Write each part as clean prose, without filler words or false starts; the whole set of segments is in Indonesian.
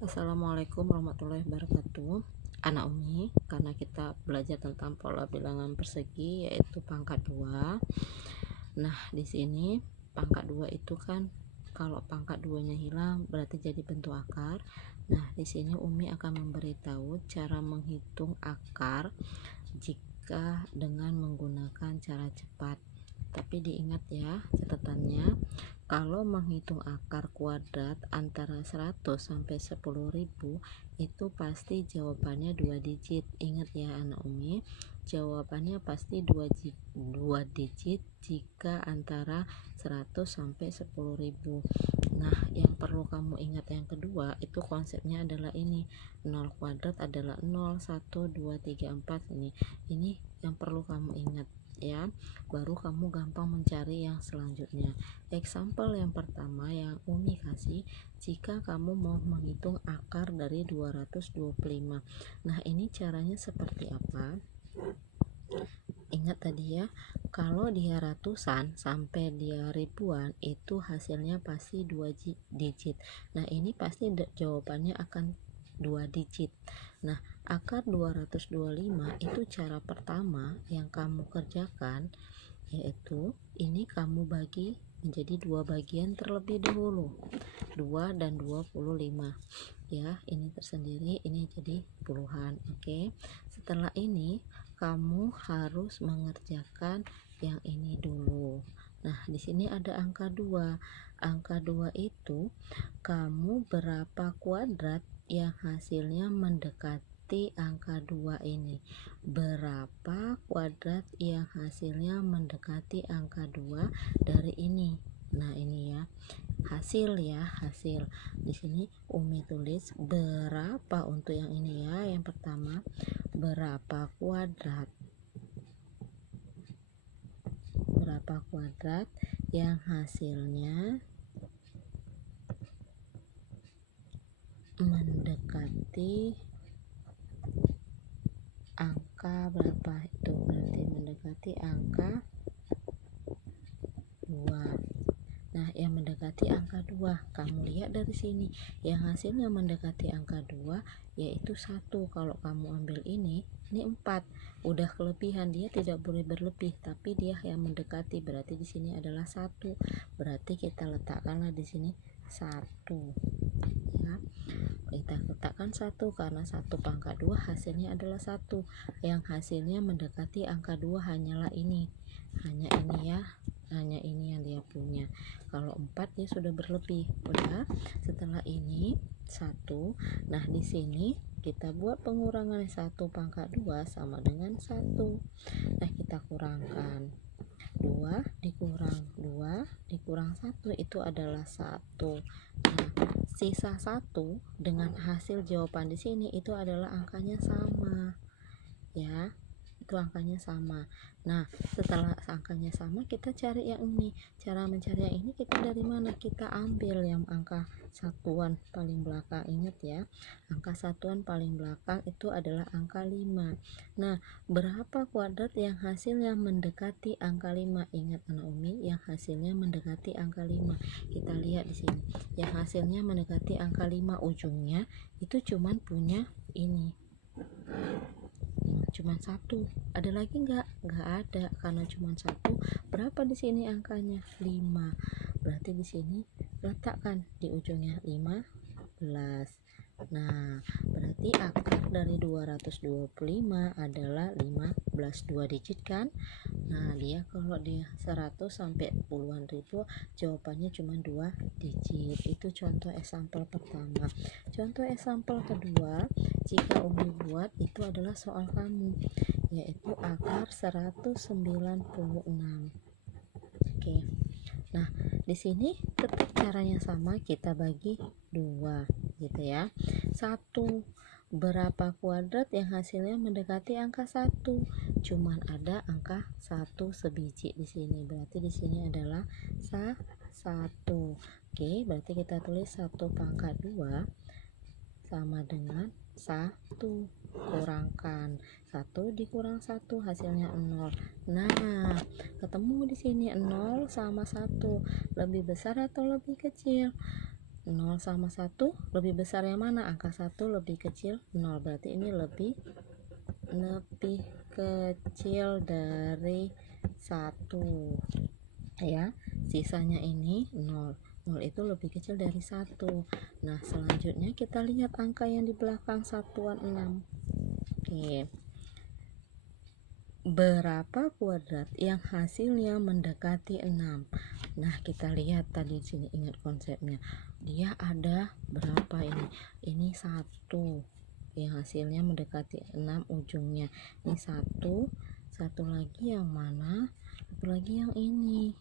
Assalamualaikum warahmatullahi wabarakatuh. Anak Umi, karena kita belajar tentang pola bilangan persegi yaitu pangkat 2. Nah, di sini pangkat 2 itu kan kalau pangkat 2-nya hilang berarti jadi bentuk akar. Nah, di sini Umi akan memberitahu cara menghitung akar jika dengan menggunakan cara cepat. Tapi diingat ya catatannya, kalau menghitung akar kuadrat antara 100 sampai 10.000 itu pasti jawabannya 2 digit. Ingat ya anak Umi, jawabannya pasti 2 digit jika antara 100 sampai 10.000. Nah, yang perlu kamu ingat yang kedua itu konsepnya adalah ini, 0 kuadrat adalah 0, 1, 2, 3, 4. Ini yang perlu kamu ingat ya, baru kamu gampang mencari yang selanjutnya. Example yang pertama yang Umi kasih, jika kamu mau menghitung akar dari 225. Nah, ini caranya seperti apa? Ingat tadi ya, kalau dia ratusan sampai dia ribuan itu hasilnya pasti 2 digit. Nah, ini pasti jawabannya akan 2 digit. Nah, akar 225 itu cara pertama yang kamu kerjakan, yaitu ini kamu bagi menjadi 2 bagian terlebih dahulu, 2 dan 25 ya, ini tersendiri, ini jadi puluhan. Oke, setelah ini kamu harus mengerjakan yang ini dulu. Nah, di sini ada angka 2. Angka 2 itu kamu berapa kuadrat yang hasilnya mendekati angka 2 ini? Berapa kuadrat yang hasilnya mendekati angka 2 dari ini? Nah, ini ya. Hasil ya, hasil. Di sini Umi tulis berapa untuk yang ini ya. Yang pertama, berapa kuadrat yang hasilnya mendekati angka berapa, itu berarti mendekati angka 2. Nah, yang mendekati angka 2 kamu lihat dari sini, yang hasilnya mendekati angka 2 yaitu 1. Kalau kamu ambil ini 4, udah kelebihan, dia tidak boleh berlebih, tapi dia yang mendekati, berarti di sini adalah 1. Berarti kita letakkanlah di sini 1 ya. Kita letakkan 1 karena 1 pangkat 2 hasilnya adalah 1. Yang hasilnya mendekati angka 2 hanyalah ini. Hanya ini ya. Hanya ini yang dia punya. Kalau 4 dia sudah berlebih. Udah, setelah ini 1. Nah, di sini kita buat pengurangan 1 pangkat 2 sama dengan 1. Nah, kita kurangkan 2 dikurang 1 itu adalah 1. Nah, sisa 1 dengan hasil jawaban di sini itu adalah angkanya sama ya, itu angkanya sama. Nah, setelah angkanya sama kita cari yang ini. Cara mencari yang ini kita dari mana? Kita ambil yang angka satuan paling belakang. Ingat ya, angka satuan paling belakang itu adalah angka 5. Nah, berapa kuadrat yang hasilnya mendekati angka 5? Ingat anak Umi, yang hasilnya mendekati angka 5. Kita lihat di sini. Yang hasilnya mendekati angka 5 ujungnya itu cuman punya ini. Cuman 1. Ada lagi nggak ada, karena cuman 1. Berapa di sini angkanya? 5. Berarti di sini letakkan di ujungnya 15. Nah, berarti akar dari 225 adalah 15, 2 digit kan? Nah, dia kalau dia 100 sampai puluhan ribu jawabannya cuma 2 digit. Itu contoh example pertama. Contoh example kedua, jika Umi buat itu adalah soal kamu, yaitu akar 196. Oke. Nah, di sini tetap caranya sama, kita bagi 2 gitu ya. 1, berapa kuadrat yang hasilnya mendekati angka 1? Cuman ada angka 1 sebiji di sini. Berarti di sini adalah 1. Oke, berarti kita tulis 1 pangkat 2 sama dengan 1. Kurangkan 1 dikurang 1 hasilnya 0. Nah, ketemu di sini 0 sama 1. Lebih besar atau lebih kecil? 0 sama 1 lebih besar yang mana? Angka 1 lebih kecil 0, berarti ini lebih kecil dari 1 ya. Sisanya ini 0 itu lebih kecil dari 1. Nah, selanjutnya kita lihat angka yang di belakang satuan 6. Oke. Berapa kuadrat yang hasilnya mendekati 6? Nah, kita lihat tadi di sini, ingat konsepnya. Dia ada berapa ini? Ini 1 yang hasilnya mendekati 6 ujungnya. Ini 1 lagi yang mana? Satu lagi yang ini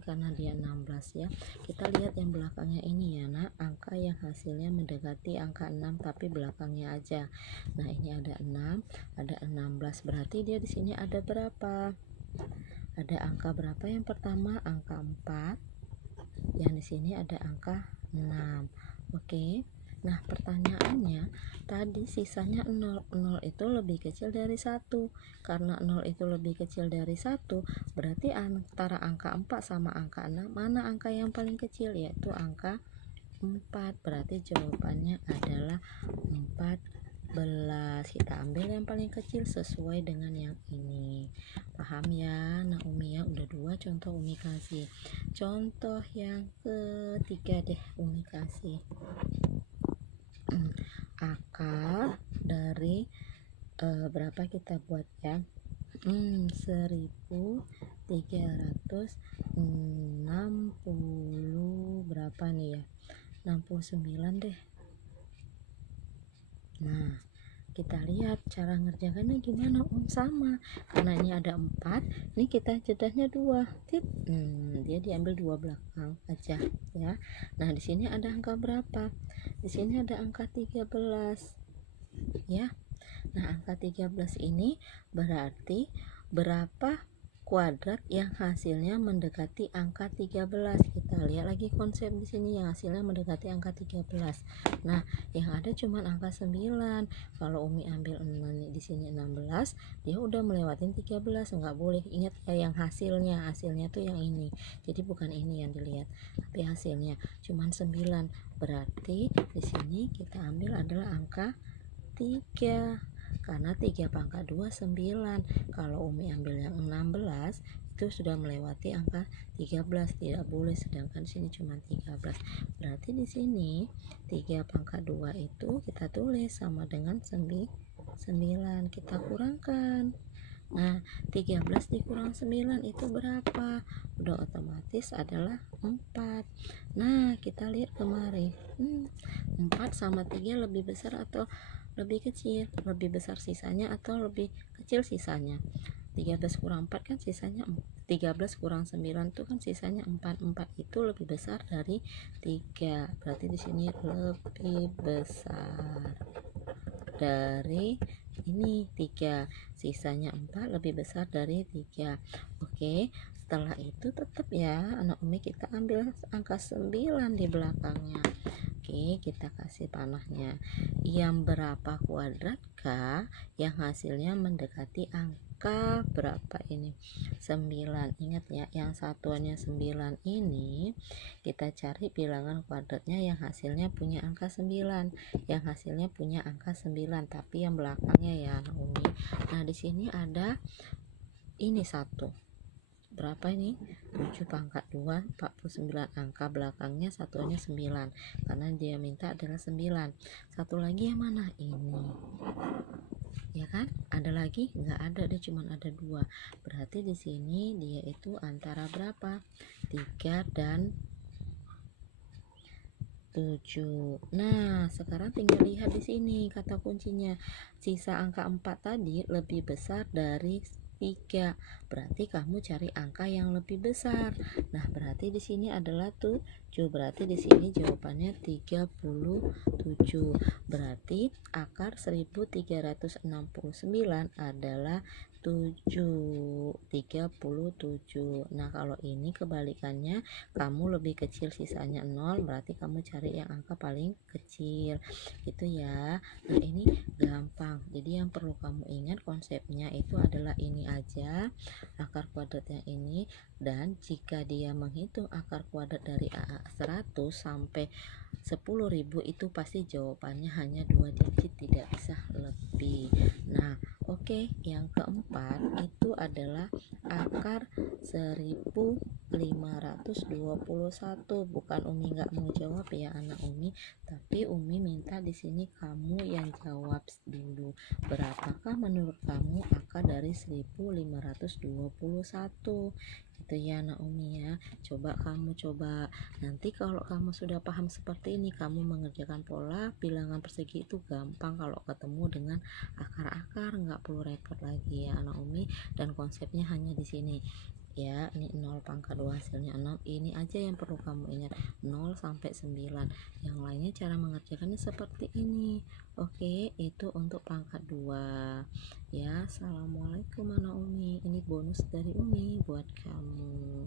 karena dia 16 ya. Kita lihat yang belakangnya ini ya nak, angka yang hasilnya mendekati angka 6 tapi belakangnya aja. Nah, ini ada 6, ada 16, berarti dia di sini ada berapa? Ada angka berapa? Yang pertama angka 4, yang di sini ada angka 6. Oke. Nah, pertanyaannya tadi sisanya 0 itu lebih kecil dari 1. Karena 0 itu lebih kecil dari 1, berarti antara angka 4 sama angka 6 mana angka yang paling kecil? Yaitu angka 4. Berarti jawabannya adalah 14. Kita ambil yang paling kecil sesuai dengan yang ini. Paham ya nah Umi ya? Udah 2 contoh Umi kasih. Contoh yang ketiga deh Umi kasih. Akar dari berapa kita buat ya? 1360 berapa nih ya? 69 deh. Nah, kita lihat cara ngerjakannya gimana. Sama, karena ini ada 4, ini kita jedahnya 2. Dia diambil 2 belakang aja ya. Nah, di sini ada angka berapa? Di sini ada angka 13 ya. Nah, angka 13 ini berarti berapa kuadrat yang hasilnya mendekati angka 13. Kita lihat lagi konsep di sini yang hasilnya mendekati angka 13. Nah, yang ada cuma angka 9. Kalau Umi ambil di sini 16, dia udah melewatin 13. Enggak boleh, ingat ya yang hasilnya tuh yang ini. Jadi bukan ini yang dilihat, tapi hasilnya cuma 9. Berarti di sini kita ambil adalah angka 3. Karena 3 pangkat 2 9. Kalau Umi ambil yang 16 itu sudah melewati angka 13, tidak boleh, sedangkan sini cuma 13. Berarti di sini 3 pangkat 2 itu kita tulis sama dengan 9. Kita kurangkan. Nah, 13 dikurang 9 itu berapa? Udah otomatis adalah 4. Nah, kita lihat kemarin 4 sama 3 lebih besar atau lebih kecil? Lebih besar sisanya atau lebih kecil sisanya? 13 kurang 4 kan sisanya 13 kurang 9 itu kan sisanya 4. 4 itu lebih besar dari 3. Berarti di sini lebih besar dari ini 3. Sisanya 4 lebih besar dari 3. Oke, setelah itu tetap ya anak Umi kita ambil angka 9 di belakangnya. Oke, kita kasih panahnya. Yang berapa kuadratkah yang hasilnya mendekati angka berapa ini? 9. Ingat ya, yang satuannya 9 ini kita cari bilangan kuadratnya yang hasilnya punya angka 9. Yang hasilnya punya angka 9, tapi yang belakangnya ya Umi. Nah, di sini ada ini 1. Berapa ini? 7 pangkat 2 49. Angka belakangnya satuannya 9 karena dia minta adalah 9. Satu lagi yang mana? Ini ya kan? Ada lagi? Enggak ada, dia cuma ada 2. Berarti di sini dia itu antara berapa? 3 dan 7. Nah, sekarang tinggal lihat di sini kata kuncinya. Sisa angka 4 tadi lebih besar dari 3. Berarti kamu cari angka yang lebih besar. Nah, berarti di sini adalah 7. Berarti di sini jawabannya 37. Berarti akar 1369 adalah 37. Nah, kalau ini kebalikannya, kamu lebih kecil sisanya 0, berarti kamu cari yang angka paling kecil gitu ya. Nah, ini gampang. Jadi yang perlu kamu ingat konsepnya itu adalah ini aja, akar kuadrat yang ini, dan jika dia menghitung akar kuadrat dari 100 sampai 10.000 itu pasti jawabannya hanya 2 digit, tidak bisa lebih. Nah, oke, yang keempat itu adalah akar 1521. Bukan Umi nggak mau jawab ya anak Umi, tapi Umi minta di sini kamu yang jawab dulu. Berapakah menurut kamu akar dari 1521? Gitu ya anak Umi ya. Coba kamu coba. Nanti kalau kamu sudah paham seperti ini, kamu mengerjakan pola bilangan persegi itu gampang kalau ketemu dengan akar-akar, nggak perlu repot lagi ya anak Umi. Dan konsepnya hanya di sini ya, ini 0 pangkat 2 hasilnya 6. Ini aja yang perlu kamu ingat, 0 sampai 9. Yang lainnya cara mengerjakannya seperti ini. Oke, itu untuk pangkat 2 ya. Assalamualaikum anak Umi, ini bonus dari Umi buat kamu.